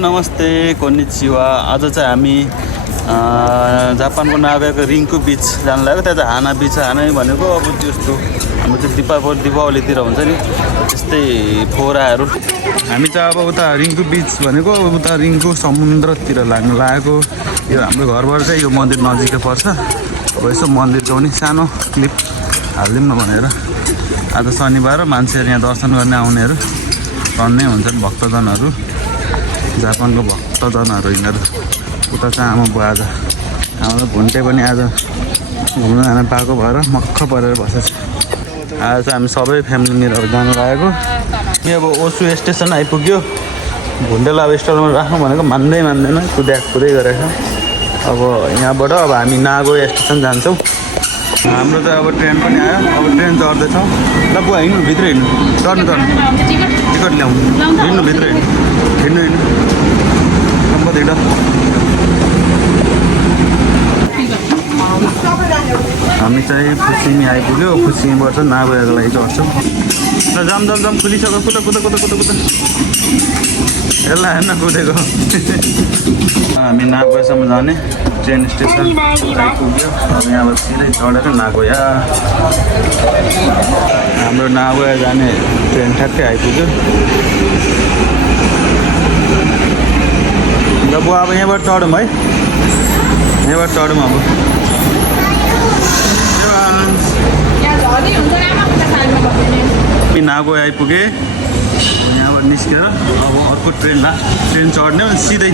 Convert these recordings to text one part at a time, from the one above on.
नमस्ते कोनिचिवा। आज चाहिँ हामी जापानको नागोयाको रिङ्कु बीच जानु लाग्यो। त्यहाँ चाहिँ हाना बीच हाना भनेको अब त्यस्तो हाम्रो चाहिँ दीपावलीतिर हुन्छ नि त्यस्तै फोराहरू। हामी चाहिँ अब उता रिङ्कु बीच भनेको उता रिङ्कु समुद्रतिर लाग्नु लागेको। यो हाम्रो घरबाट चाहिँ यो मन्दिर नजिकै पर्छ। अब यसो मन्दिरको पनि सानो क्लिप हालिदिउँ न भनेर। आज शनिबार मान्छेहरू यहाँ दर्शन गर्ने आउनेहरू टन्नै हुन्छन् भक्तजनहरू, जापानको भक्तजनहरू यिनीहरू। उता चाहिँ आमा बुवा आज आमा भुन्टे पनि आज घुम्न जान पाएको भएर मक्ख परेर बसेछ। आज चाहिँ हामी सबै फ्यामिली मिलेर जानु लागेको। यहाँ अब ओसु स्टेसन आइपुग्यो। भुन्टेलाई अब स्टलमा राख्नु भनेको मान्दैन कुदै गरेको। अब यहाँबाट अब हामी नागोया स्टेसन जान्छौँ। हाम्रो त अब ट्रेन पनि आयो। अब ट्रेन चढ्दैछौँ। ल बुवा हिँड्नु, भित्र हिँड्नु, चढ्नु टिकट ल्याउनु, हिँड्नु भित्र हिँड्नु नम्बर हिँड। हामी चाहिँ फुसिमी आइपुग्यो। फुसिमीबाट चाहिँ नागोयाको लागि चढ्छौँ। ल जाम खुलिसक्यो। कुदा यसलाई हेर्न कुदेको। हामी नागोयासम्म जाने ट्रेन स्टेसन आइपुग्यो। अब यहाँबाट सिधै चढेर नागोया। हाम्रो नागोया जाने ट्रेन ठ्याक्कै आइपुग्यो। ल बुवा अब यहाँबाट चढौँ है, यहाँबाट चढौँ। अब नागोया आइपुगेँ। यहाँबाट निस्केर अब अर्को ट्रेन चढ्ने सिधै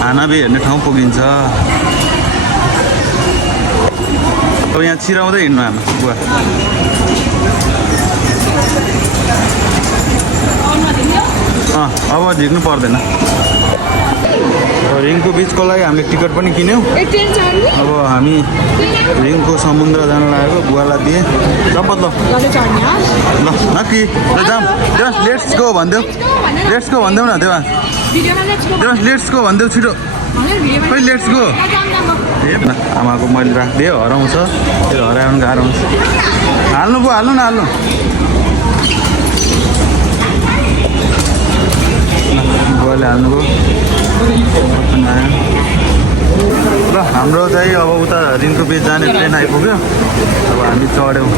हानाबे हेर्ने ठाउँ पुगिन्छ। अब यहाँ छिराउँदै हिँड्नु हामी बुवा। अब झिक्नु पर्दैन। रिङ्कु बीचको लागि हामीले टिकट पनि किन्यौँ। अब हामी रिङ्कु समुद्र जान लागेको। बुवालाई दिएँ चप्पल ल नक्की जाम देवास लेट्स गो भनिदेऊ न देवास लेट्स गो भनिदेऊ छिटो। खै लेट्स गो। ए आमाको मैले राखिदिएँ हराउँछ। त्यो हराउनु गाह्रो हुन्छ। हाल्नु बुवा हाल्नु न हाल्नु। बुवाले हाल्नुभयो। ल हाम्रो चाहिँ अब उता रिङ्कु बीच जाने ट्रेन आइपुग्यो। अब हामी चढ्यौँ।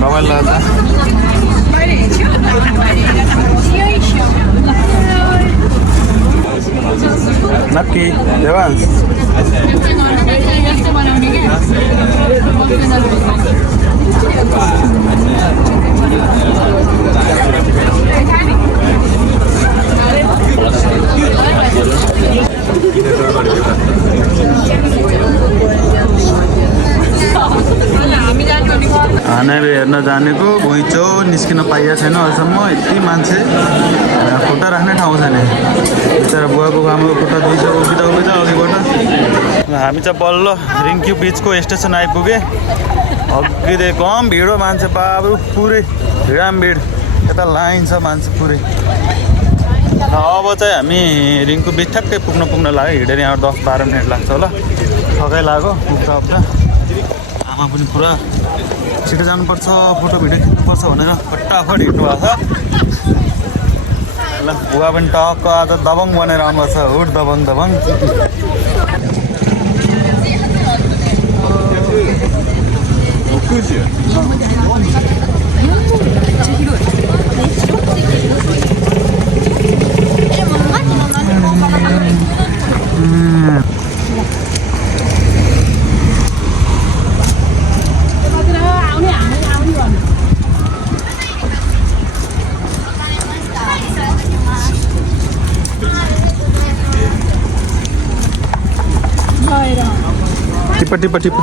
मोबाइल लाग्छ नक्की देवान्स। हानाबे हेर्न जानेको घुइँचो निस्किन पाइएको छैन अहिलेसम्म। यति मान्छे खुट्टा राख्ने ठाउँ छैन। बिचरा बुवाको आमाको खुट्टा दुइछ उभिँदा अघिबाट। हामी चाहिँ बल्ल रिङ्कु बीचको स्टेसन आइपुगेँ। अघिदेखि कम भिड हो मान्छे बाबु पुरै भिड। यता लाइन छ मान्छे पुरै। अब चाहिँ हामी रिङ्कु बीच ठ्याक्कै पुग्न लाग्यो। हिँडेर यहाँ 10-12 मिनट लाग्छ होला। थकै लाग्यो पुग्दा। आमा पनि पुरा छिटो जानुपर्छ, फोटो भिडियो खिच्नुपर्छ भनेर फटाफट हिँड्नु भएको छ। ल बुवा पनि टक्क आज दबङ बनेर आउनुभएको छ। हुट दबङ। टिप्प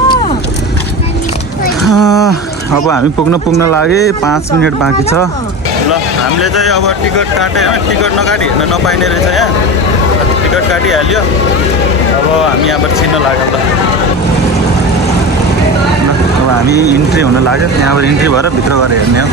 अब हामी पुग्न लागे। 5 मिनट बाँकी छ। ल हामीले चाहिँ अब टिकट काटेँ। टिकट नकाटी हिँड्न नपाइने रहेछ यहाँ। टिकट काटिहाल्यो। अब हामी यहाँबाट छिर्न लाग्यो। ल अब हामी इन्ट्री हुन लाग्यो। यहाँबाट इन्ट्री भएर भित्र गएर हेर्ने हो।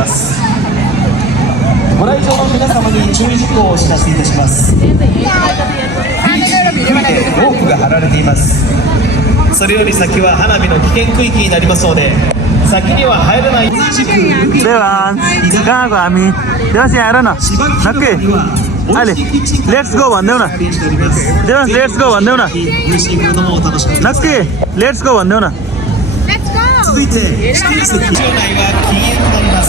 ます。ご来場の皆様に注意事項をお知らせいたします。ビーチに区域でロープが張られています。それより先は花火の危険区域になりますので、先には入らない。 देवान कहाँ गयो हामी देवास यहाँ हेर न नक्के अहिले लेट्स गो भनिदेऊ न देवास लेट्स गो भनिदेऊ न नक्के लेट्स गो भनिदेऊ न 続いて指定席場内は禁煙となります。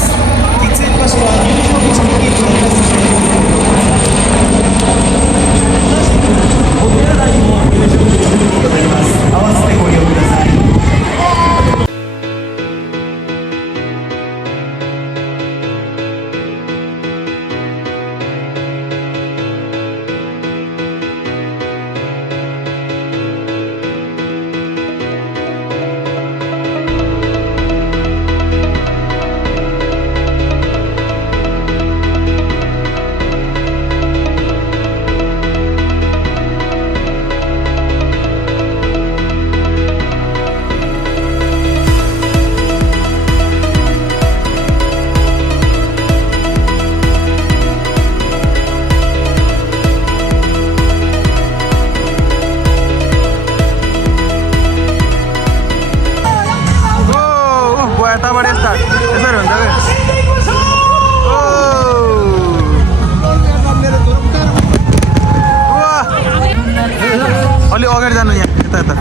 喫煙場所は入場口付近となりますので、お手洗いも入場口付近となります。合わせてご利用ください。अलि अगाडि जानु यहाँ यता यता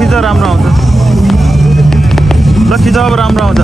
खिच राम्रो आउँछ ल खिच अब राम्रो आउँछ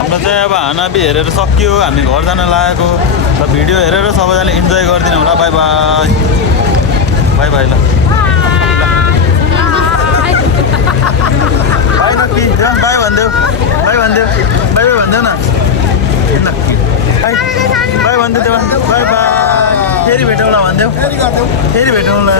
हाम्रो चाहिँ अब हानाबी हेरेर सकियो हामी घर जान लागेको र भिडियो हेरेर सबैजनाले इन्जोय गरिदिनु होला बाई बाई बाई बाई ल बाई नक्की बाई भनिदेऊ बाई भनिदेऊ बाई बाई भनिदेऊ न बाई बाई भनिदेऊ त्यो बाई बाई फेरि भेटौँला भनिदेऊ फेरि भेटौँला